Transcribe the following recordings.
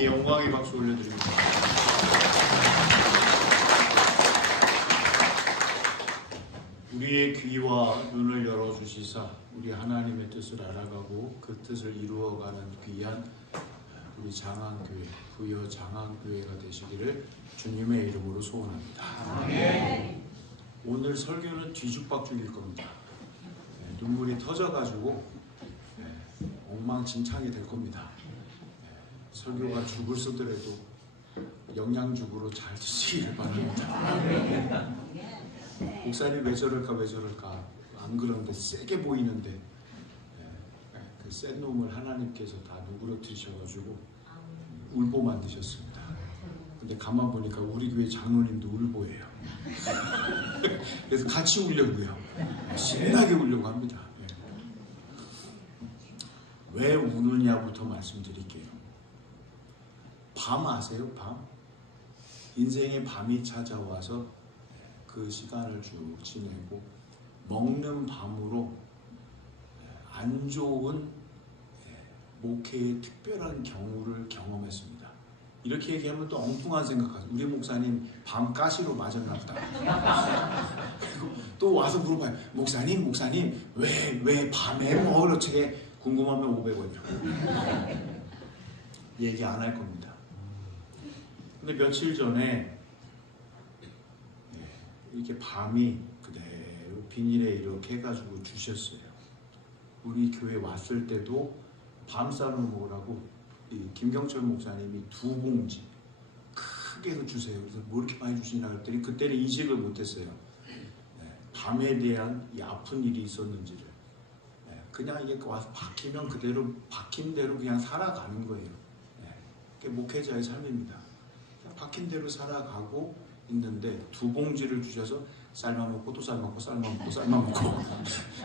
하나님께 영광의 박수 올려드립니다. 우리의 귀와 눈을 열어주시사 우리 하나님의 뜻을 알아가고 그 뜻을 이루어가는 귀한 우리 장안교회, 부여 장안교회가 되시기를 주님의 이름으로 소원합니다. 아멘. 오늘 설교는 뒤죽박죽일 겁니다. 눈물이 터져가지고 엉망진창이 될 겁니다. 설교가 죽을 쓰더라도 영양죽으로 잘 드시기를 바랍니다. 목사님 왜 저럴까 안 그런데 세게 보이는데 그 센 놈을 하나님께서 다 누그러뜨리셔가지고 울보 만드셨습니다. 근데 가만 보니까 우리 교회 장로님도 울보예요. 그래서 같이 울려고요. 신나게 울려고 합니다. 왜 우느냐부터 말씀드릴게요. 밤 아세요? 밤? 인생의 밤이 찾아와서 그 시간을 쭉 지내고 먹는 밤으로 안 좋은 목회의 특별한 경우를 경험했습니다. 이렇게 얘기하면 또 엉뚱한 생각하죠. 우리 목사님 밤 가시로 맞았나 보다. 그리고 또 와서 물어봐요. 목사님 왜 밤에 뭐 이렇게 궁금하면 500원이요. 얘기 안 할 겁니다. 근데 며칠 전에 이렇게 밤이 그대로 비닐에 이렇게 해가지고 주셨어요. 우리 교회 왔을 때도 밤쌀을 먹으라고 김경철 목사님이 2봉지 크게 주세요. 그래서 뭐 이렇게 많이 주시나 그랬더니 그때는 인식을 못했어요. 밤에 대한 이 아픈 일이 있었는지를. 그냥 이게 와서 박히면 그대로 박힌 대로 그냥 살아가는 거예요. 그게 목회자의 삶입니다. 박힌 대로 살아가고 있는데 2봉지를 주셔서 삶아먹고 또 삶아먹고 삶아먹고 삶아먹고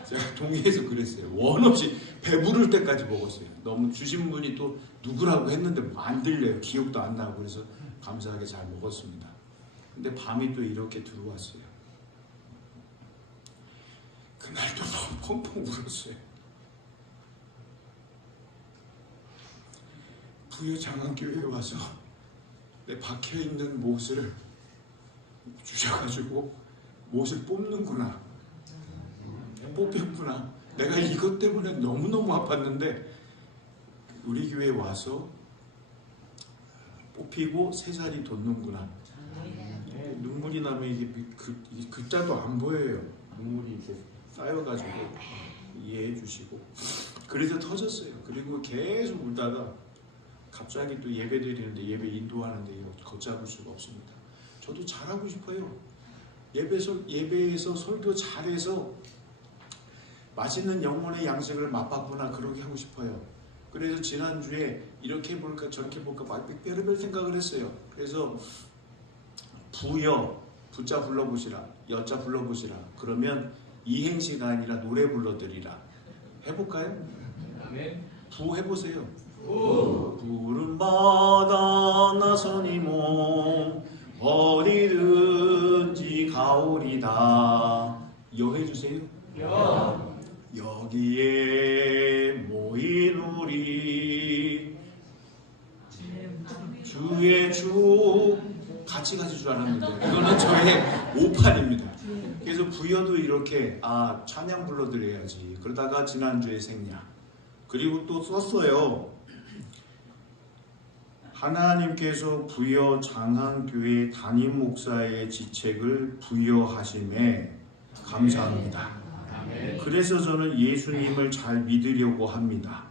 제가 동의해서 그랬어요. 원 없이 배부를 때까지 먹었어요. 너무 주신 분이 또 누구라고 했는데 안 들려요. 기억도 안 나고. 그래서 감사하게 잘 먹었습니다. 근데 밤이 또 이렇게 들어왔어요. 그날도 너무 펑펑 울었어요. 부여 장안교회에 와서 내 박혀있는 못을 주셔가지고 못을 뽑는구나, 뽑혔구나, 내가 이것 때문에 너무너무 아팠는데 우리 교회에 와서 뽑히고 새살이 돋는구나. 눈물이 나면 이게 글자도 안 보여요. 눈물이 이렇게 쌓여가지고 이해해 주시고 그래서 터졌어요. 그리고 계속 울다가 갑자기 또 예배 드리는데 예배 인도하는데 이거 걷잡을 수가 없습니다. 저도 잘하고 싶어요. 예배에서 설교 잘해서 맛있는 영혼의 양식을 맛봤구나 그러게 하고 싶어요. 그래서 지난주에 이렇게 해볼까 저렇게 해볼까 막 별의별 생각을 했어요. 그래서 부여, 부자 불러보시라, 여자 불러보시라. 그러면 이행시가 아니라 노래 불러드리라. 해볼까요? 부 해보세요. 푸른 바다 나선이 몸 어디든지 가오리다. 여 해주세요. 여기에 모인 우리 주의 주 같이 가실 줄 알았는데 이거는 저의 오판입니다. 그래서 부여도 이렇게 찬양 불러드려야지. 그러다가 지난주에 생략. 그리고 또 썼어요. 하나님께서 부여 장안교회 담임 목사의 직책을 부여하심에 감사합니다. 그래서 저는 예수님을 잘 믿으려고 합니다.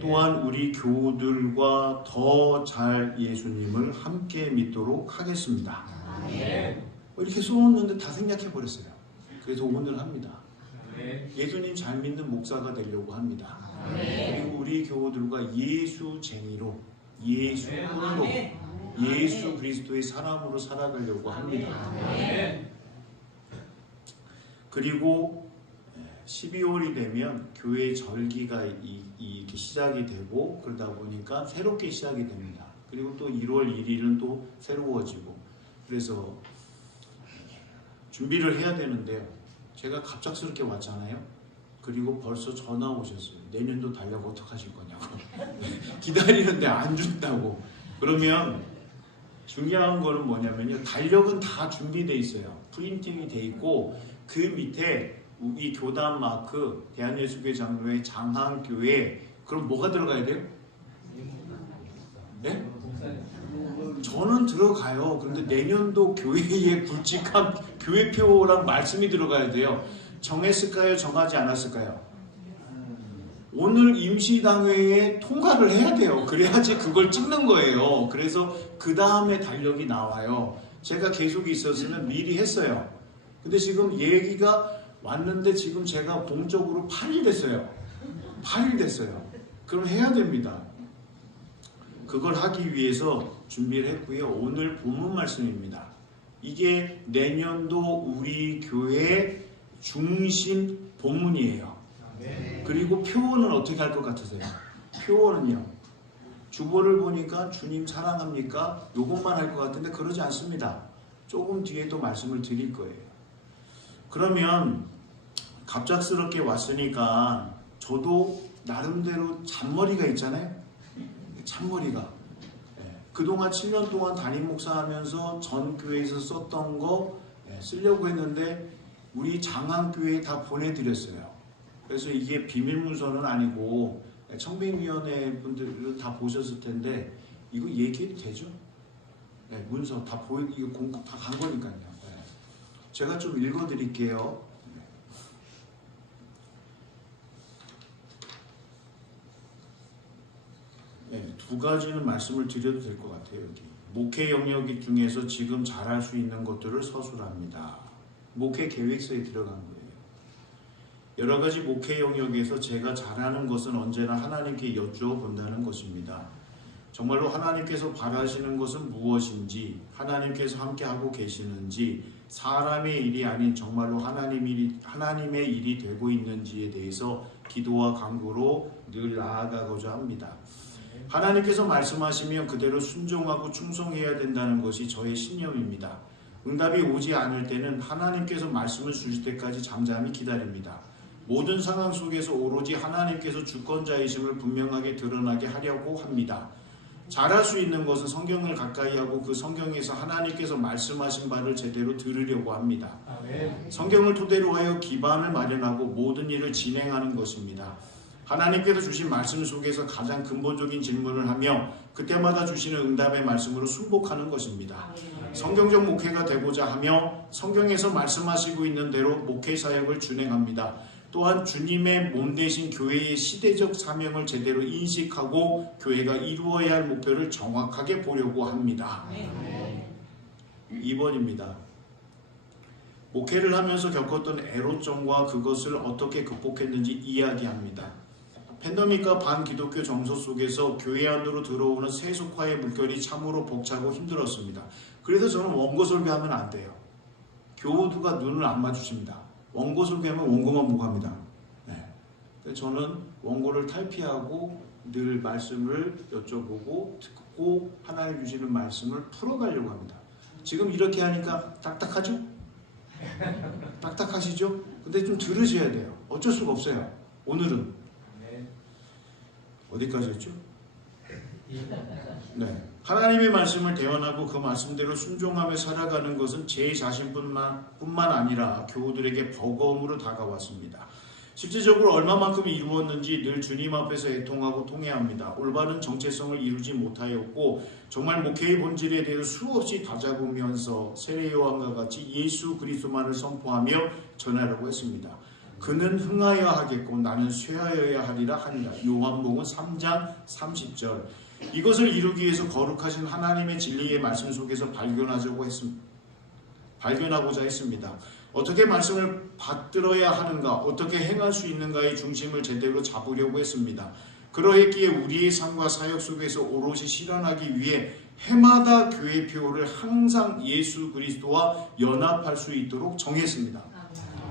또한 우리 교우들과 더 잘 예수님을 함께 믿도록 하겠습니다. 이렇게 써놓는데 다 생략해버렸어요. 그래서 오늘 합니다. 예수님 잘 믿는 목사가 되려고 합니다. 그리고 우리 교우들과 예수쟁이로 예수로 예수 그리스도의 사람으로 살아가려고 합니다. 그리고 12월이 되면 교회 절기가 이렇게 시작이 되고 그러다 보니까 새롭게 시작이 됩니다. 그리고 또 1월 1일은 또 새로워지고 그래서 준비를 해야 되는데요. 제가 갑작스럽게 왔잖아요. 그리고 벌써 전화 오셨어요. 내년도 달라고 어떡하실 거냐고. 기다리는데 안 준다고. 그러면 중요한 거는 뭐냐면요. 달력은 다 준비되어 있어요. 프린팅이 돼 있고 그 밑에 이 교단 마크 대한예수교회 장로회 장항교회 그럼 뭐가 들어가야 돼요? 네? 저는 들어가요. 그런데 내년도 교회의 굵직한 교회표랑 말씀이 들어가야 돼요. 정했을까요? 정하지 않았을까요? 오늘 임시당회에 통과를 해야 돼요. 그래야지 그걸 찍는 거예요. 그래서 그 다음에 달력이 나와요. 제가 계속 있었으면 미리 했어요. 근데 지금 얘기가 왔는데 지금 제가 공적으로 8일 됐어요. 8일 됐어요. 그럼 해야 됩니다. 그걸 하기 위해서 준비를 했고요. 오늘 본문 말씀입니다. 이게 내년도 우리 교회 중심 본문이에요. 그리고 표어는 어떻게 할 것 같으세요? 표어는요. 주보를 보니까 주님 사랑합니까? 요것만 할 것 같은데 그러지 않습니다. 조금 뒤에도 말씀을 드릴 거예요. 그러면 갑작스럽게 왔으니까 저도 나름대로 잔머리가 있잖아요. 잔머리가. 그동안 7년 동안 담임 목사하면서 전 교회에서 썼던 거 쓰려고 했는데 우리 장항교회에 다 보내드렸어요. 그래서 이게 비밀문서는 아니고 청빙위원회 분들은 다 보셨을 텐데 이거 얘기해도 되죠? 문서 다 이거 공급 다 간 거니까요. 제가 좀 읽어드릴게요. 두 가지는 말씀을 드려도 될 것 같아요. 여기 목회 영역 중에서 지금 잘할 수 있는 것들을 서술합니다. 목회 계획서에 들어간 거예요. 여러 가지 목회 영역에서 제가 잘하는 것은 언제나 하나님께 여쭈어 본다는 것입니다. 정말로 하나님께서 바라시는 것은 무엇인지, 하나님께서 함께하고 계시는지, 사람의 일이 아닌 정말로 하나님의 일이 되고 있는지에 대해서 기도와 간구로 늘 나아가고자 합니다. 하나님께서 말씀하시면 그대로 순종하고 충성해야 된다는 것이 저의 신념입니다. 응답이 오지 않을 때는 하나님께서 말씀을 주실 때까지 잠잠히 기다립니다. 모든 상황 속에서 오로지 하나님께서 주권자이심을 분명하게 드러나게 하려고 합니다. 잘할 수 있는 것은 성경을 가까이 하고 그 성경에서 하나님께서 말씀하신 바를 제대로 들으려고 합니다. 성경을 토대로 하여 기반을 마련하고 모든 일을 진행하는 것입니다. 하나님께서 주신 말씀 속에서 가장 근본적인 질문을 하며 그때마다 주시는 응답의 말씀으로 순복하는 것입니다. 성경적 목회가 되고자 하며 성경에서 말씀하시고 있는 대로 목회 사역을 준행합니다. 또한 주님의 몸 되신 교회의 시대적 사명을 제대로 인식하고 교회가 이루어야 할 목표를 정확하게 보려고 합니다. 2번입니다. 목회를 하면서 겪었던 애로점과 그것을 어떻게 극복했는지 이야기합니다. 팬데믹과 반기독교 정서 속에서 교회 안으로 들어오는 세속화의 물결이 참으로 벅차고 힘들었습니다. 그래서 저는 원고 설교하면 안 돼요. 교우두가 눈을 안 마주칩니다. 원고 설교하면 원고만 보고 합니다. 저는 원고를 탈피하고 늘 말씀을 여쭤보고 듣고 하나님 주시는 말씀을 풀어가려고 합니다. 지금 이렇게 하니까 딱딱하죠? 딱딱하시죠? 근데 좀 들으셔야 돼요. 어쩔 수가 없어요. 오늘은 어디까지 했죠? 네. 하나님의 말씀을 대언하고 그 말씀대로 순종하며 살아가는 것은 제 자신뿐만 아니라 교우들에게 버거움으로 다가왔습니다. 실질적으로 얼마만큼 이루었는지 늘 주님 앞에서 애통하고 통회합니다. 올바른 정체성을 이루지 못하였고 정말 목회의 본질에 대해서 수없이 다잡으면서 세례요한과 같이 예수 그리스도만을 선포하며 전하려고 했습니다. 그는 흥하여야 하겠고 나는 쇠하여야 하리라 하니라. 요한복음 3장 30절. 이것을 이루기 위해서 거룩하신 하나님의 진리의 말씀 속에서 발견하고자 했습니다. 어떻게 말씀을 받들어야 하는가, 어떻게 행할 수 있는가의 중심을 제대로 잡으려고 했습니다. 그러했기에 우리의 삶과 사역 속에서 오롯이 실현하기 위해 해마다 교회표를 항상 예수 그리스도와 연합할 수 있도록 정했습니다.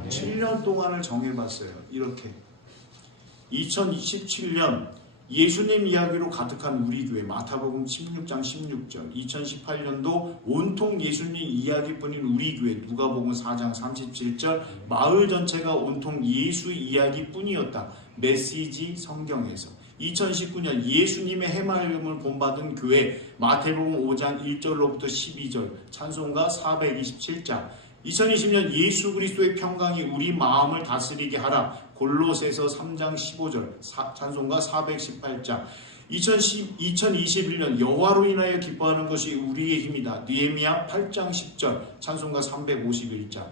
7년 동안을 정해봤어요. 이렇게 2027년 예수님 이야기로 가득한 우리 교회 마태복음 16장 16절 2018년도 온통 예수님 이야기뿐인 우리 교회 누가복음 4장 37절 마을 전체가 온통 예수 이야기뿐이었다. 메시지 성경에서 2019년 예수님의 해맑음을 본받은 교회 마태복음 5장 1절로부터 12절 찬송가 427장 2020년 예수 그리스도의 평강이 우리 마음을 다스리게 하라 골로새서 3장 15절 찬송가 418장 2021년 여호와로 인하여 기뻐하는 것이 우리의 힘이다 느헤미야 8장 10절 찬송가 351장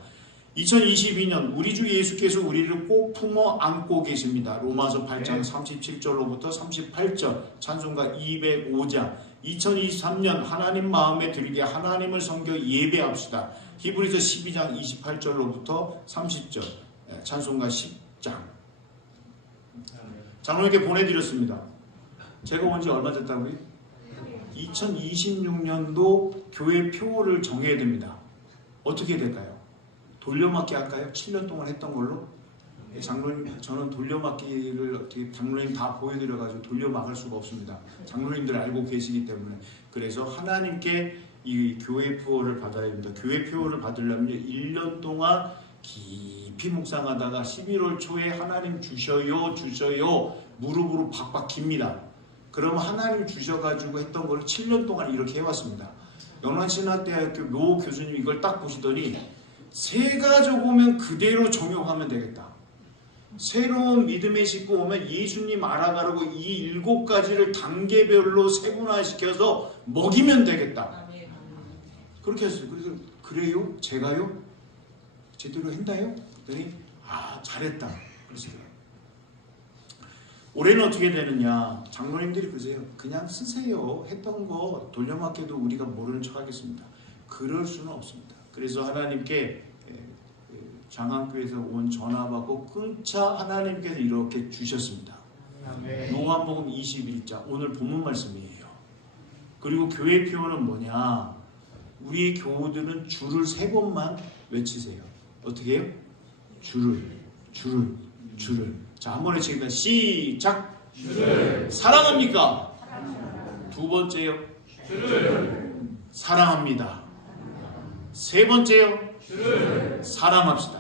2022년 우리 주 예수께서 우리를 꼭 품어 안고 계십니다. 로마서 8장 37절로부터 38절 찬송가 205장 2023년 하나님 마음에 들게 하나님을 섬겨 예배합시다. 히브리서 12장 28절로부터 30절 찬송가 10장 장로님께 보내드렸습니다. 제가 온 지 얼마 됐다고요? 2026년도 교회 표를 정해야 됩니다. 어떻게 될까요? 돌려막기 할까요? 7년 동안 했던 걸로? 장로님, 저는 돌려막기를 어떻게 장로님 다 보여드려가지고 돌려막을 수가 없습니다. 장로님들 알고 계시기 때문에. 그래서 하나님께 이 교회 표를 받아야 됩니다. 교회 표를 받으려면 1년 동안 깊이 묵상하다가 11월 초에 하나님 주셔요 무릎으로 박박 깁니다. 그러면 하나님 주셔가지고 했던 걸 7년 동안 이렇게 해왔습니다. 영란신학대학교 묘 교수님 이걸 딱 보시더니 세 가족 오면 그대로 적용하면 되겠다. 새로운 믿음의 식구 오면 예수님 알아가라고 이 7가지를 단계별로 세분화시켜서 먹이면 되겠다. 그렇게 했어요. 그래서 그래요? 제가요? 제대로 했나요? 그랬더니 잘했다. 그러시더라고요. 올해는 어떻게 되느냐? 장로님들이 그러세요. 그냥 쓰세요. 했던 거 돌려막기도 우리가 모르는 척 하겠습니다. 그럴 수는 없습니다. 그래서 하나님께 장안교에서 온 전화 받고 끊자 하나님께서 이렇게 주셨습니다. 요한복음 21장 오늘 본문 말씀이에요. 그리고 교회 표현은 뭐냐? 우리 교우들은 줄을 3번만 외치세요. 어떻게 해요? 줄을. 자, 한 번에 치니까 시작. 줄을 사랑합니까? 두 번째요. 줄을 사랑합니다. 세 번째요. 줄을 사랑합시다.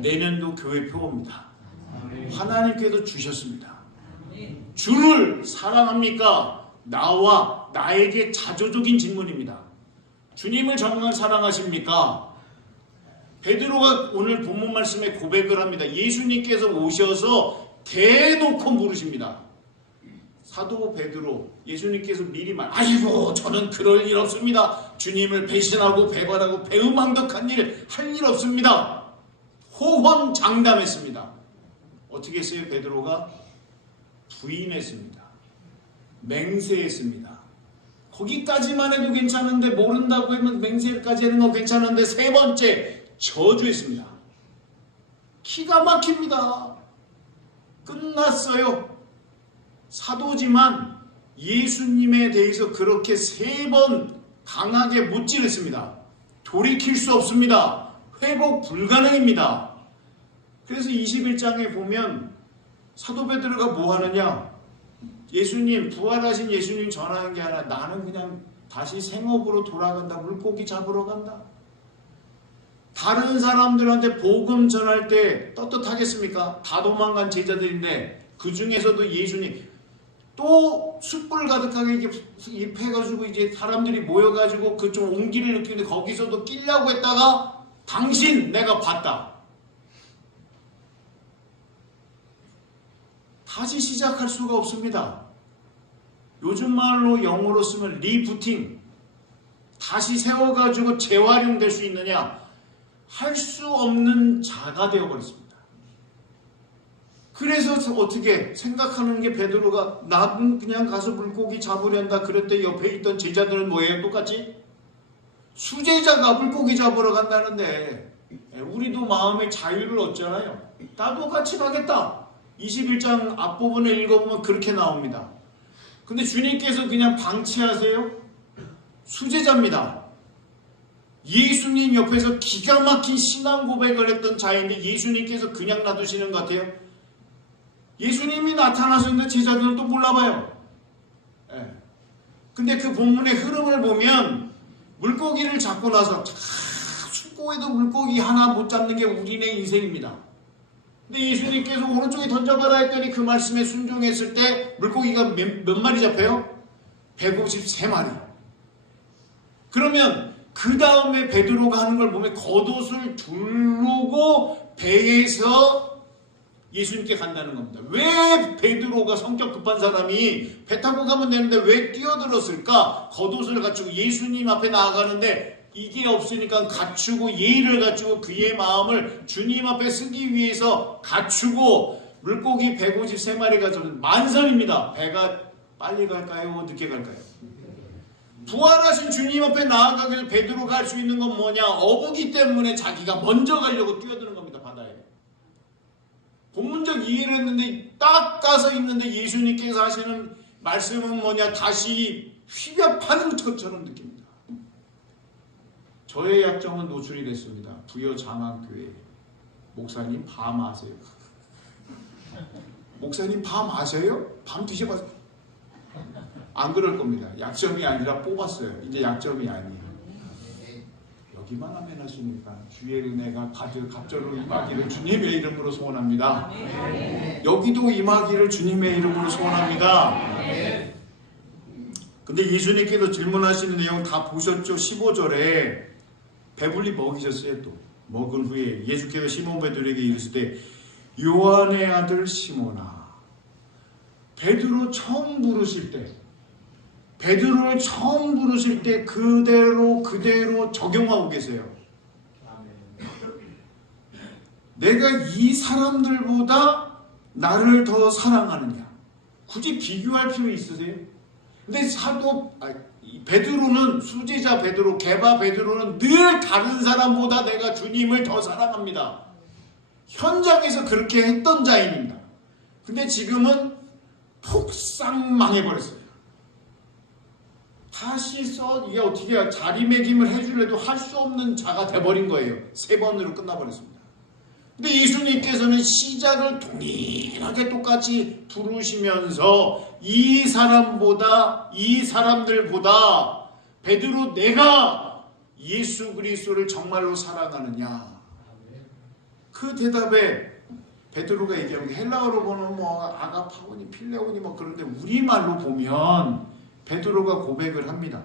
내년도 교회 표입니다. 하나님께서 주셨습니다. 주를 사랑합니까? 나와 나에게 자조적인 질문입니다. 주님을 정말 사랑하십니까? 베드로가 오늘 본문 말씀에 고백을 합니다. 예수님께서 오셔서 대놓고 물으십니다. 사도 베드로, 예수님께서 미리 아이고 저는 그럴 일 없습니다. 주님을 배신하고 배반하고 배은망덕한 일 할 일 없습니다. 호언장담했습니다. 어떻게 했어요? 베드로가 부인했습니다. 맹세했습니다. 거기까지만 해도 괜찮은데 모른다고 하면 맹세까지 하는 건 괜찮은데 세 번째 저주했습니다. 기가 막힙니다. 끝났어요. 사도지만 예수님에 대해서 그렇게 3번 강하게 무찌르습니다. 돌이킬 수 없습니다. 회복 불가능입니다. 그래서 21장에 보면 사도 베드로가 뭐 하느냐? 예수님, 부활하신 예수님 전하는 게 아니라 나는 그냥 다시 생업으로 돌아간다. 물고기 잡으러 간다. 다른 사람들한테 복음 전할 때 떳떳하겠습니까? 다 도망간 제자들인데 그 중에서도 예수님 또 숯불 가득하게 입해가지고 이제 사람들이 모여가지고 그쪽 온기를 느끼는데 거기서도 끼려고 했다가 당신 내가 봤다. 다시 시작할 수가 없습니다. 요즘 말로 영어로 쓰면 리부팅. 다시 세워가지고 재활용될 수 있느냐? 할 수 없는 자가 되어버렸습니다. 그래서 어떻게 생각하는 게 베드로가 나는 그냥 가서 물고기 잡으련다 그랬더니 옆에 있던 제자들은 뭐예요? 똑같이? 수제자가 물고기 잡으러 간다는데 우리도 마음의 자유를 얻잖아요. 나도 같이 가겠다. 21장 앞부분을 읽어보면 그렇게 나옵니다. 근데 주님께서 그냥 방치하세요? 수제자입니다. 예수님 옆에서 기가 막힌 신앙 고백을 했던 자인데 예수님께서 그냥 놔두시는 것 같아요. 예수님이 나타나셨는데 제자들은 또 몰라봐요. 근데 그 본문의 흐름을 보면 물고기를 잡고 나서 숙고에도 물고기 하나 못 잡는 게 우리네 인생입니다. 근데 예수님께서 오른쪽에 던져봐라 했더니 그 말씀에 순종했을 때 물고기가 몇 마리 잡혀요? 153마리. 그러면 그 다음에 베드로가 하는 걸 보면 겉옷을 두르고 배에서 예수님께 간다는 겁니다. 왜 베드로가 성격 급한 사람이 배 타고 가면 되는데 왜 뛰어들었을까? 겉옷을 갖추고 예수님 앞에 나아가는데 이게 없으니까 갖추고 예의를 갖추고 그의 마음을 주님 앞에 쓰기 위해서 갖추고 물고기 153마리가 저는 만선입니다. 배가 빨리 갈까요? 늦게 갈까요? 부활하신 주님 앞에 나아가기 위해서 베드로가 할 수 있는 건 뭐냐? 어부기 때문에 자기가 먼저 가려고 뛰어드는 겁니다. 바다에. 본문적 이해를 했는데 딱 가서 있는데 예수님께서 하시는 말씀은 뭐냐? 다시 휘벼파는 것처럼 느낍니다. 저의 약점은 노출이 됐습니다. 부여 장안교회 목사님 밤 아세요? 목사님 밤 아세요? 밤 드셔봤어요? 안 그럴 겁니다. 약점이 아니라 뽑았어요. 이제 약점이 아니에요. 여기만 하면 하시니까 주의 은혜가 가득 갑절로 임하기를 주님의 이름으로 소원합니다. 여기도 임하기를 주님의 이름으로 소원합니다. 근데 예수님께서 질문하시는 내용 다 보셨죠? 15절에 배불리 먹이셨어요. 또 먹은 후에 예수께서 시몬 베드로에게 이르실 때 요한의 아들 시몬아, 베드로를 처음 부르실 때 그대로 적용하고 계세요. 내가 이 사람들보다 나를 더 사랑하느냐? 굳이 비교할 필요 있으세요? 근데 베드로는 수제자 베드로, 게바 베드로는 늘 다른 사람보다 내가 주님을 더 사랑합니다. 현장에서 그렇게 했던 자입니다. 근데 지금은 폭삭 망해버렸어요. 다시 이게 어떻게 자리매김을 해주려도 할 수 없는 자가 돼버린 거예요. 3번으로 끝나버렸습니다. 근데 예수님께서는 시작을 동일하게 똑같이 부르시면서 이 사람들보다 베드로 내가 예수 그리스도를 정말로 사랑하느냐? 그 대답에 베드로가 얘기하는 게 헬라어로 보면 뭐 아가파오니 필레오니 뭐 그런데 우리말로 보면 베드로가 고백을 합니다.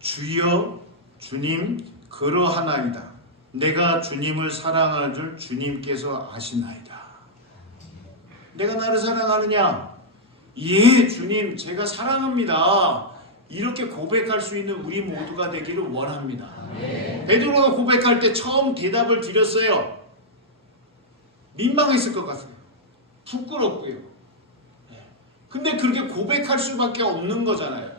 주여 주님 그러하나이다. 내가 주님을 사랑하는 줄 주님께서 아시나이다. 내가 나를 사랑하느냐? 예 주님 제가 사랑합니다. 이렇게 고백할 수 있는 우리 모두가 되기를 원합니다. 베드로가 고백할 때 처음 대답을 드렸어요. 민망했을 것 같아요. 부끄럽고요. 근데 그렇게 고백할 수밖에 없는 거잖아요.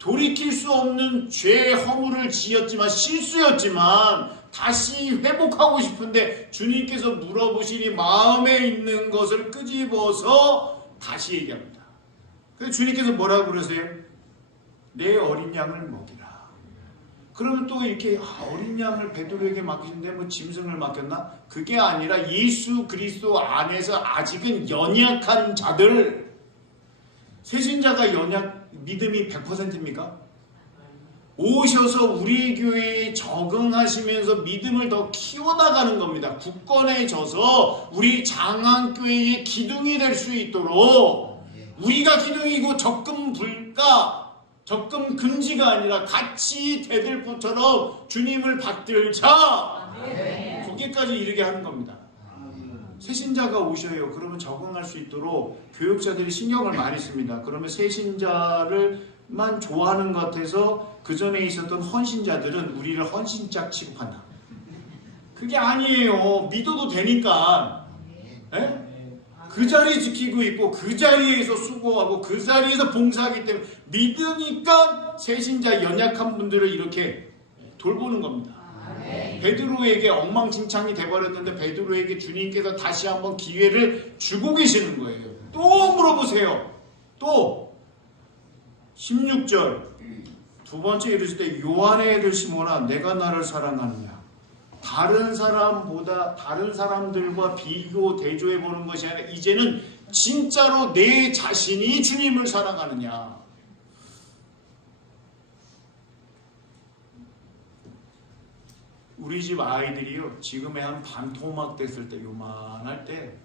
돌이킬 수 없는 죄 허물을 지었지만 실수였지만 다시 회복하고 싶은데 주님께서 물어보시니 마음에 있는 것을 끄집어서 다시 얘기합니다. 그래서 주님께서 뭐라고 그러세요? 내 어린 양을 먹이라. 그러면 또 이렇게 어린 양을 베드로에게 맡기는데 뭐 짐승을 맡겼나? 그게 아니라 예수 그리스도 안에서 아직은 연약한 자들, 세신자가 믿음이 100%입니까? 오셔서 우리 교회에 적응하시면서 믿음을 더 키워나가는 겁니다. 굳건해져서 우리 장안교회의 기둥이 될 수 있도록 우리가 기둥이고 적금 금지가 아니라 같이 대들보처럼 주님을 받들자. 거기까지 이르게 하는 겁니다. 새신자가 오셔요. 그러면 적응할 수 있도록 교육자들이 신경을 많이 씁니다. 그러면 새신자를만 좋아하는 것 같아서 그 전에 있었던 헌신자들은 우리를 헌신짝 취급한다. 그게 아니에요. 믿어도 되니까. 에? 그 자리 지키고 있고 그 자리에서 수고하고 그 자리에서 봉사하기 때문에 믿으니까 새신자 연약한 분들을 이렇게 돌보는 겁니다. 베드로에게 엉망진창이 돼버렸는데 베드로에게 주님께서 다시 한번 기회를 주고 계시는 거예요. 또 물어보세요. 또 16절 두 번째 이르실 때 요한의 아들 시몬아 내가 나를 사랑하느냐? 다른 사람들과 비교 대조해 보는 것이 아니라 이제는 진짜로 내 자신이 주님을 사랑하느냐? 우리 집 아이들이요, 지금의 한 반토막 됐을 때, 요만할 때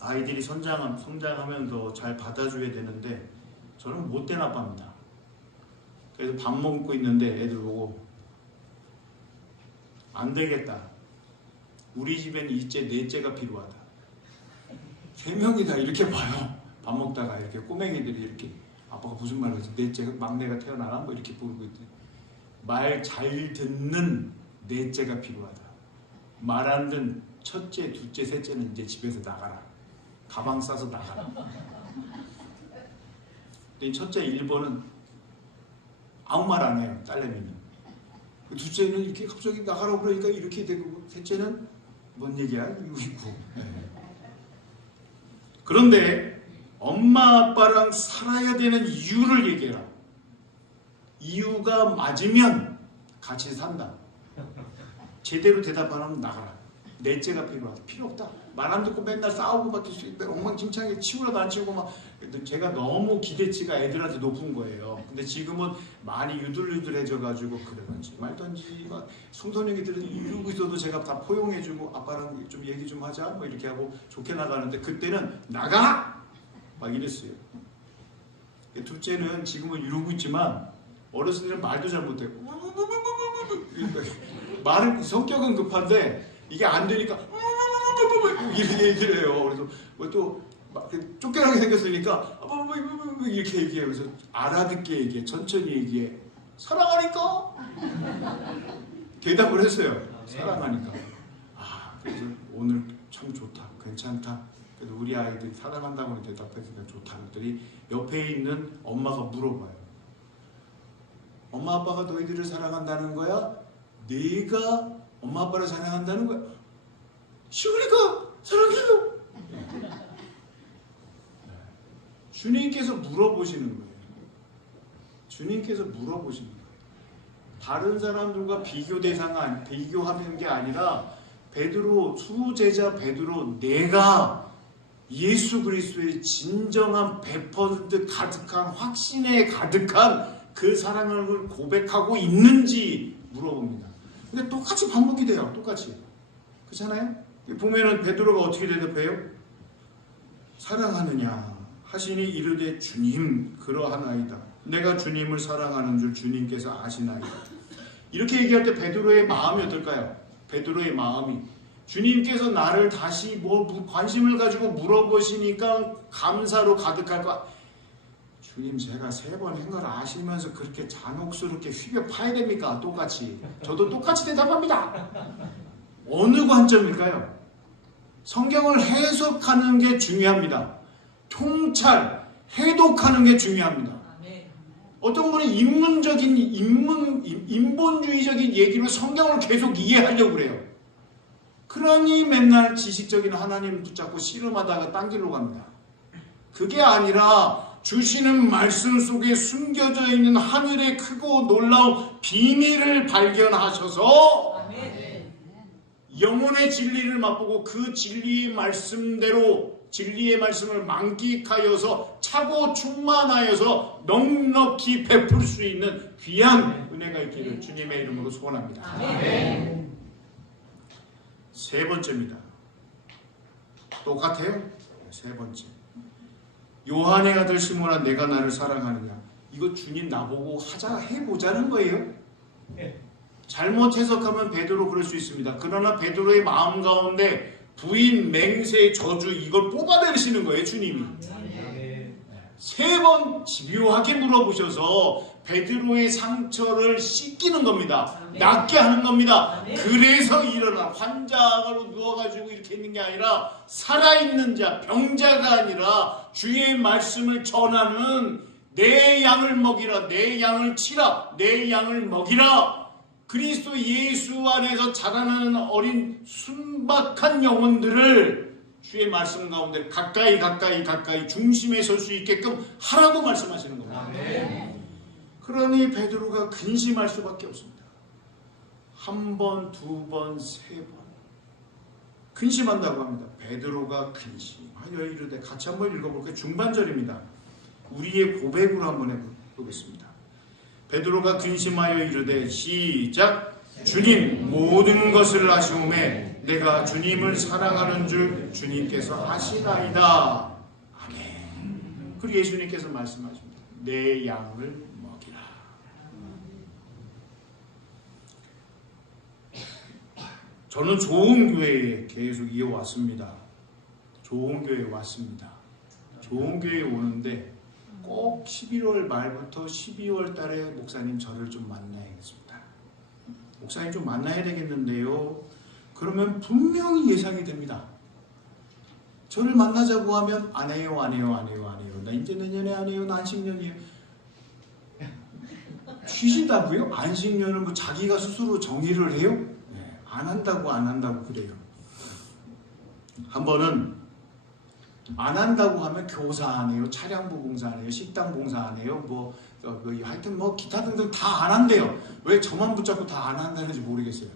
아이들이 성장하면서 잘 받아줘야 되는데 저는 못된 아빠입니다. 그래서 밥 먹고 있는데 애들 보고 안 되겠다. 우리 집엔 이제 넷째가 필요하다. 3명이다 이렇게 봐요. 밥 먹다가 이렇게 꼬맹이들이 이렇게 아빠가 무슨 말을 하지? 넷째 막내가 태어나나? 뭐 이렇게 부르고 있대. 말 잘 듣는 넷째가 필요하다. 말 안 듣는 첫째, 둘째, 셋째는 이제 집에서 나가라. 가방 싸서 나가라. 근데 첫째 1번은 아무 말 안 해요. 딸내미는. 둘째는 이렇게 갑자기 나가라고 그러니까 이렇게 되고, 셋째는 뭔 얘기야? 이러고 있고. 그런데 엄마 아빠랑 살아야 되는 이유를 얘기해라. 이유가 맞으면 같이 산다. 제대로 대답 안 하면 나가라. 넷째가 필요하다. 필요 없다. 말 안 듣고 맨날 싸우고 막 엉망진창하게 치우라도 안 치우고 막. 제가 너무 기대치가 애들한테 높은 거예요. 근데 지금은 많이 유들유들해져가지고 그러는지 말던지 막 청소년이들은 이러고 있어도 제가 다 포용해주고 아빠랑 좀 얘기 좀 하자 뭐 이렇게 하고 좋게 나가는데 그때는 나가! 막 이랬어요. 둘째는 지금은 이러고 있지만 어렸을 때는 말도 잘 못해요. 말은 성격은 급한데 이게 안 되니까 이렇게 얘기를 해요. 그래서 또 쫓겨나게 생겼으니까 이렇게 얘기해요. 그래서 알아듣게 얘기해. 천천히 얘기해. 사랑하니까 대답을 했어요. 사랑하니까. 그래서 오늘 참 좋다. 괜찮다. 그래서 우리 아이들이 사랑한다고 대답했으니까 좋다. 그랬더니 옆에 있는 엄마가 물어봐요. 엄마 아빠가 너희들을 사랑한다는 거야? 네가 엄마 아빠를 사랑한다는 거야? 시우리가 사랑해요. 주님께서 물어보시는 거예요. 주님께서 물어보시는 거예요. 다른 사람들과 비교하는 게 아니라 베드로, 수제자 베드로, 내가 예수 그리스도의 진정한 100% 가득한 확신에 가득한 그 사랑을 고백하고 있는지 물어봅니다. 근데 똑같이 반복이 돼요. 똑같이. 그렇잖아요? 보면은 베드로가 어떻게 대답해요? 사랑하느냐 하시니 이르되 주님 그러하나이다. 내가 주님을 사랑하는 줄 주님께서 아시나이다. 이렇게 얘기할 때 베드로의 마음이 어떨까요? 베드로의 마음이 주님께서 나를 다시 관심을 가지고 물어보시니까 감사로 가득할 것. 주님 제가 3번 한 걸 아시면서 그렇게 잔혹스럽게 휘벼 파야 됩니까? 똑같이. 저도 똑같이 대답합니다. 어느 관점일까요? 성경을 해석하는 게 중요합니다. 통찰, 해독하는 게 중요합니다. 어떤 분은 인본주의적인 얘기로 성경을 계속 이해하려고 그래요. 그러니 맨날 지식적인 하나님 붙잡고 씨름하다가 딴 길로 갑니다. 그게 아니라 주시는 말씀 속에 숨겨져 있는 하늘의 크고 놀라운 비밀을 발견하셔서 영혼의 진리를 맛보고 그 진리의 말씀대로 진리의 말씀을 만끽하여서 차고 충만하여서 넉넉히 베풀 수 있는 귀한 은혜가 있기를 주님의 이름으로 소원합니다. 아멘. 3번째입니다. 똑같아요. 3번째. 요한의 아들 시몬아 내가 나를 사랑하느냐. 이거 주님 나보고 해보자는 거예요. 잘못 해석하면 베드로 그럴 수 있습니다. 그러나 베드로의 마음 가운데 부인, 맹세, 저주 이걸 뽑아내시는 거예요. 주님이. 3번 집요하게 물어보셔서 베드로의 상처를 씻기는 겁니다. 낫게 하는 겁니다. 그래서 일어나 환자로 누워가지고 이렇게 있는 게 아니라 살아있는 자, 병자가 아니라 주의 말씀을 전하는 내 양을 먹이라, 내 양을 치라, 내 양을 먹이라. 그리스도 예수 안에서 자라나는 어린 순박한 영혼들을 주의 말씀 가운데 가까이 중심에 설 수 있게끔 하라고 말씀하시는 겁니다. 아멘. 그러니 베드로가 근심할 수밖에 없습니다. 1번, 2번, 3번 근심한다고 합니다. 베드로가 근심하여 이르되 같이 한번 읽어볼까요? 중반절입니다. 우리의 고백으로 한번 해보겠습니다. 베드로가 근심하여 이르되 시작 주님 모든 것을 아시오매 내가 주님을 사랑하는 줄 주님께서 아시나이다. 아멘. 그리고 예수님께서 말씀하십니다. 내 양을 먹이라. 저는 좋은 교회에 계속 이어왔습니다. 좋은 교회에 왔습니다. 좋은 교회에 오는데 꼭 11월 말부터 12월 달에 목사님 저를 좀 만나야겠습니다. 목사님 좀 만나야 되겠는데요. 그러면 분명히 예상이 됩니다. 저를 만나자고 하면 안 해요. 나 이제 내년에 안 해요. 나 안식년이에요. 쉬신다고요? 안식년을 뭐 자기가 스스로 정의를 해요? 네, 안 한다고 그래요. 한 번은 안 한다고 하면 교사 안 해요, 차량부 공사 안 해요, 식당 공사 안 해요, 하여튼 기타 등등 다 안 한대요. 왜 저만 붙잡고 다 안 한다는지 모르겠어요.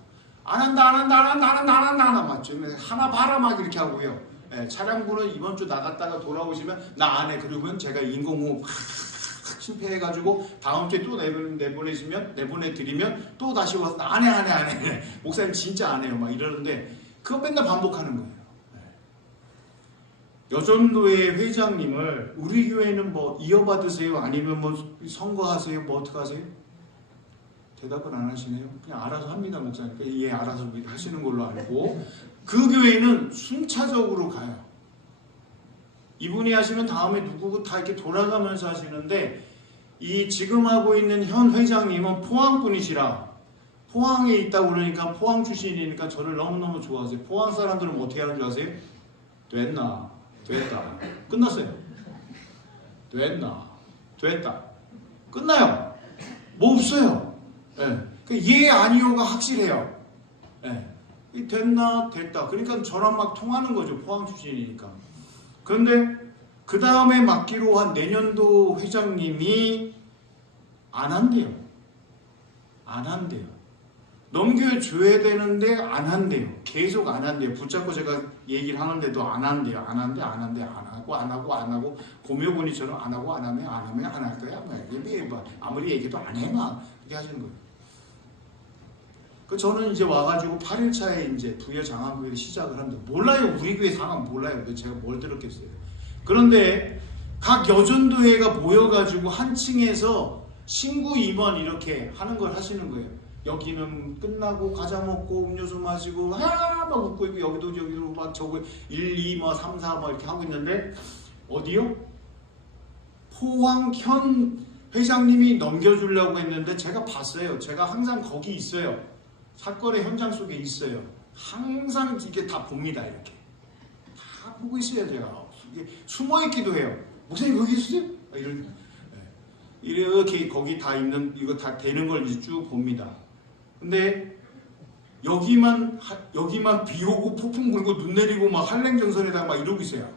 안 한다 맞죠? 하나 봐라 막 이렇게 하고요. 예, 차량부는 이번 주 나갔다가 돌아오시면 나 안 해. 그러면 제가 인공호흡 확 실패해가지고 다음 주에 또 내보내드리면 또 다시 와서 안 해. 목사님 진짜 안 해요. 막 이러는데 그거 맨날 반복하는 거예요. 여전도회 회장님을 우리 교회는 뭐 이어받으세요? 아니면 뭐 선거하세요? 뭐 어떻게 하세요? 대답을 안 하시네요. 그냥 알아서 합니다, 목사님. 예, 알아서 하시는 걸로 알고 그 교회는 순차적으로 가요. 이분이 하시면 다음에 누구고 다 이렇게 돌아가면서 하시는데 이 지금 하고 있는 현 회장님은 포항 분이시라 포항에 있다고 그러니까 포항 출신이니까 저를 너무너무 좋아하세요. 포항 사람들은 어떻게 하는 줄 아세요? 됐다. 끝났어요. 됐다. 끝나요. 뭐 없어요. 예, 아니요가 확실해요. 예. 됐다. 그러니까 저랑 막 통하는 거죠. 포항 출신이니까. 그런데 그 다음에 맡기로 한 내년도 회장님이 안 한대요. 넘겨줘야 되는데 안 한대요. 계속 안 한대요. 붙잡고 제가 얘기를 하는데도 안 한대요. 안 하고 고묘본이처럼 안 하면 안 할 거야. 아무리 얘기도 안 해 막 이렇게 하시는 거예요. 저는 이제 와가지고 8일차에 이제 부여장안교회를 시작을 합니다. 몰라요. 우리 교회 상황 몰라요. 제가 뭘 들었겠어요. 그런데 각 여전도회가 모여가지고 한 층에서 신구 임원 이렇게 하는 걸 하시는 거예요. 여기는 끝나고 과자 먹고 음료수 마시고 막 웃고 있고 여기도 막 저거 1, 2, 3, 4 이렇게 하고 있는데 어디요? 포항 현 회장님이 넘겨주려고 했는데 제가 봤어요. 제가 항상 거기 있어요. 사건의 현장 속에 있어요. 항상 이게 다 봅니다. 이렇게 다 보고 있어요. 제가 숨어있기도 해요. 목사님 거기 있으세요? 이렇게 거기 다 있는 이거 다 되는 걸 이제 쭉 봅니다. 근데 여기만 비 오고 폭풍 불고 눈 내리고 막 한랭정선에다가 막 이러고 있어요.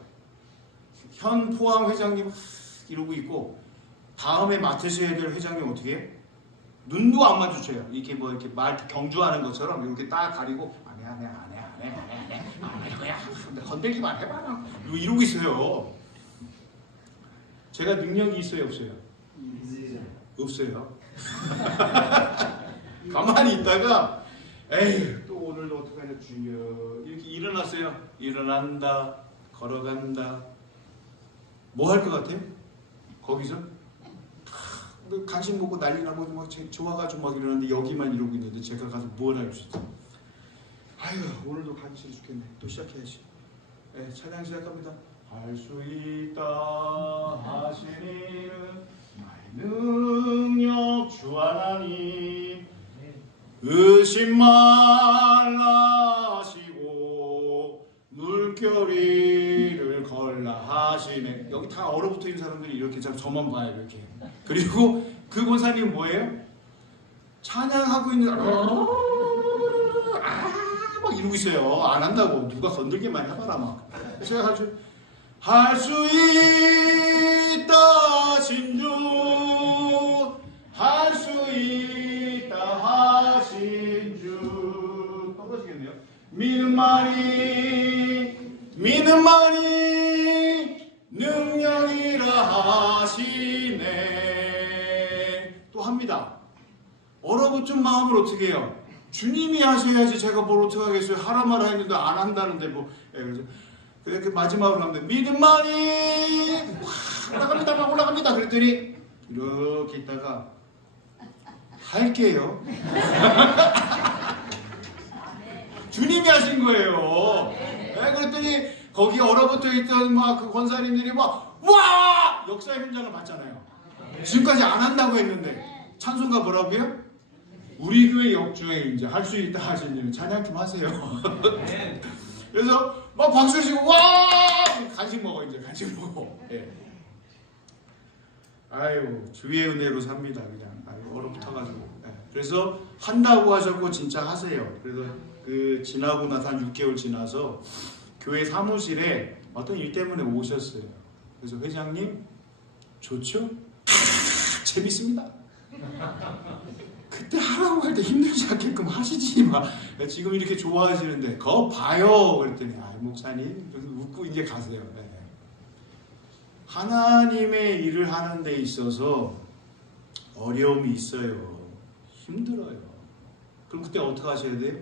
현 포항 회장님 이러고 있고 다음에 맡으셔야 될 회장님 어떻게 해요? 눈도 안 마주쳐요. 이렇게 이렇게 말 경주하는 것처럼 이렇게 딱 가리고 안 할 거야. 건들기만 해봐라. 이러고 있어요. 제가 능력이 있어요, 없어요? 없어요. 가만히 있다가 에이 또 오늘도 어떡하냐 주여 이렇게 일어났어요. 일어난다 걸어간다 뭐 할 것 같아요? 거기서 간식 먹고 난리 나고 막 좋아가지고 막 이러는데 여기만 이러고 있는데 제가 가서 뭘 할 수 있어요? 아유 오늘도 가기 싫어 죽겠네. 또 시작해야지. 찬양 시작합니다. 할 수 있다 하시니는 능력 주 하나님 의심 말라 하시고 물결이를 걸라 하시네. 여기 다 얼어붙어 있는 사람들이 이렇게 저만 봐요. 이렇게. 그리고 그 권사님은 뭐예요? 찬양하고 있는 막 이러고 있어요. 안 한다고. 누가 건들기만 해봐라 막. 제가 아주 할 수 있다 하신 주 할 수 있다 하신 주 떨어지겠네요. 믿는 말이 능력이라 하시네. 또 합니다. 얼어붙은 마음을 어떻게 해요? 주님이 하셔야지 제가 뭘 어떻게 하겠어요. 하라 마라 했는데 안 한다는데 뭐. 그래서 그 마지막으로 하는데 믿음만이 올라갑니다. 막 올라갑니다. 그랬더니 이렇게 있다가 할게요. 주님이 하신 거예요. 그랬더니 거기 얼어붙어 있던 막 그 권사님들이 막 와! 역사의 현장을 봤잖아요. 지금까지 안 한다고 했는데 찬송가 뭐라고요? 우리 교회 역주행 이제 할 수 있다 하시는 찬양 좀 하세요. 그래서 막 박수 치고 와! 간식 먹어 이제 간식 먹어. 예. 아유 주의 은혜로 삽니다 그냥. 아유, 얼어붙어가지고. 예. 그래서 한다고 하셨고 진짜 하세요. 그래서 그 지나고 나서 한 6개월 지나서 교회 사무실에 어떤 일 때문에 오셨어요. 그래서 회장님 좋죠? 재밌습니다. 그때 하라고 할 때 힘들지 않게끔 하시지 마. 지금 이렇게 좋아하시는데 거 봐요. 그랬더니 아 목사님 웃고 이제 가세요. 네. 하나님의 일을 하는 데 있어서 어려움이 있어요. 힘들어요. 그럼 그때 어떻게 하셔야 돼요?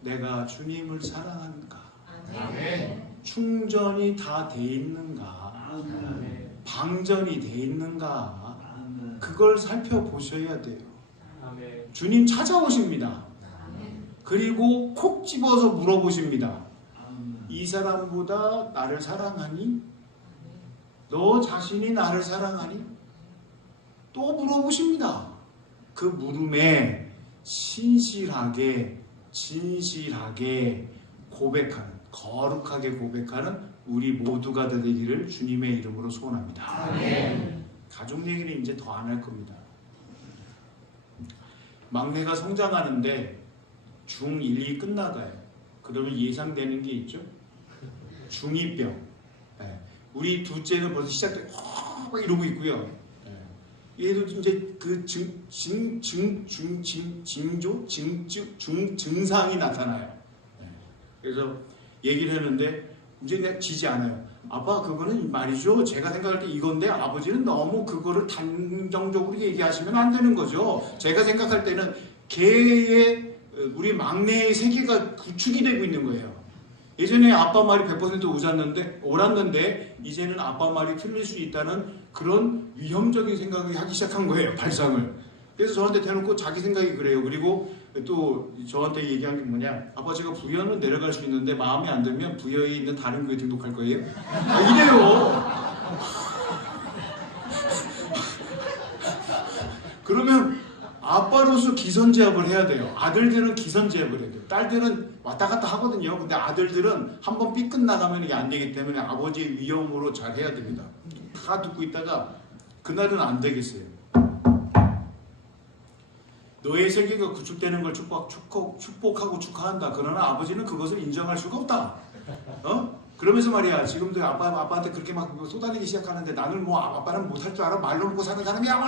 내가 주님을 사랑하는가? 아멘. 충전이 다 돼 있는가? 아멘. 방전이 돼 있는가? 아멘. 그걸 살펴보셔야 돼요. 아멘. 주님 찾아오십니다. 아멘. 그리고 콕 집어서 물어보십니다. 아멘. 이 사람보다 나를 사랑하니? 너 자신이 나를 사랑하니? 또 물어보십니다. 그 물음에 신실하게 진실하게 고백하는, 거룩하게 고백하는 우리 모두가 되기를 주님의 이름으로 소원합니다. 아멘. 가족 얘기는 이제 더 안 할 겁니다. 막내가 성장하는데 중1이 끝나가요. 그러면 예상되는 게 있죠. 중2병. 네. 우리 둘째는 벌써 시작돼 이러고 있고요. 얘도 이제 그 증상이 나타나요. 그래서 얘기를 했는데 이제 내가 지지 않아요. 아빠 그거는 말이죠. 제가 생각할 때 이건데 아버지는 너무 그거를 단정적으로 얘기하시면 안 되는 거죠. 제가 생각할 때는 걔의 우리 막내의 세계가 구축이 되고 있는 거예요. 예전에 아빠 말이 100% 옳았는데 이제는 아빠 말이 틀릴 수 있다는 그런 위험적인 생각을 하기 시작한 거예요. 발상을. 그래서 저한테 대놓고 자기 생각이 그래요. 그리고 또 저한테 얘기한 게 뭐냐, 아빠 제가 부여는 내려갈 수 있는데 마음에 안 들면 부여에 있는 다른 교회 등록할 거예요? 이래요. 그러면 아빠로서 기선제압을 해야 돼요. 아들들은 기선제압을 해야 돼요. 딸들은 왔다 갔다 하거든요. 근데 아들들은 한번 삐끗 나가면 이게 안 되기 때문에 아버지의 위험으로 잘 해야 됩니다. 다 듣고 있다가 그날은 안 되겠어요. 너의 세계가 구축되는 걸 축복하고 축하한다. 그러나 아버지는 그것을 인정할 수가 없다. 그러면서 말이야, 지금도 아빠한테 그렇게 막 쏟아내기 시작하는데 나는 뭐 아빠는 못할 줄 알아? 말로 먹고 사는 사람이야.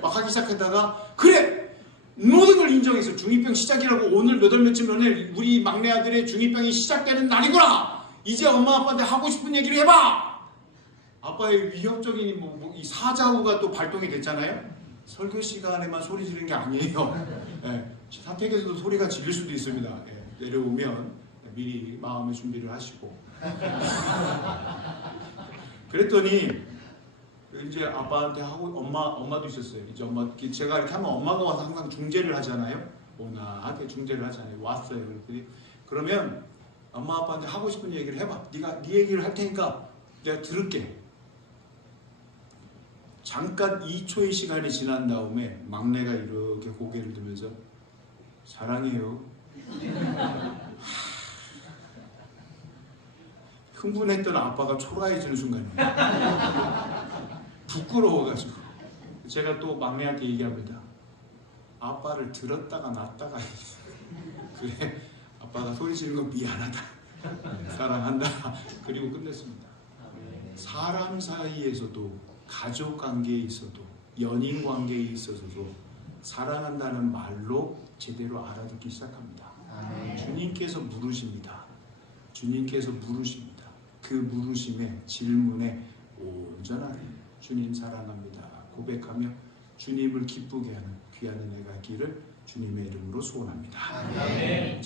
막 하기 시작하다가 그래! 모든 걸 인정해서 중2병 시작이라고 오늘 몇 월 며칠 전에 우리 막내 아들의 중2병이 시작되는 날이구나! 이제 엄마 아빠한테 하고 싶은 얘기를 해봐! 아빠의 위협적인 이 사자후가 또 발동이 됐잖아요? 설교 시간에만 소리 지르는 게 아니에요. 사택에서도 소리가 질릴 수도 있습니다. 내려오면 미리 마음의 준비를 하시고. 그랬더니 이제 아빠한테 하고 엄마도 있었어요. 이제 제가 이렇게 하면 엄마가 와서 항상 중재를 하잖아요. 온화하게 중재를 하잖아요. 왔어요. 그러면 엄마 아빠한테 하고 싶은 얘기를 해봐. 네 얘기를 할 테니까 내가 들을게. 잠깐 2초의 시간이 지난 다음에 막내가 이렇게 고개를 들면서 사랑해요. 흥분했던 아빠가 초라해지는 순간이에요. 부끄러워가지고 제가 또 막내한테 얘기합니다. 아빠를 들었다가 놨다가 그래 아빠가 소리 지르는 건 미안하다. 사랑한다. 그리고 끝냈습니다. 사람 사이에서도 가족 관계에 있어도 연인 관계에 있어서도 사랑한다는 말로 제대로 알아듣기 시작합니다. 주님께서 물으십니다. 주님께서 물으십니다. 그 물으심에 질문에 온전하게 주님 사랑합니다 고백하며 주님을 기쁘게 하는 귀한 은혜가 있기를 주님의 이름으로 소원합니다. 아멘.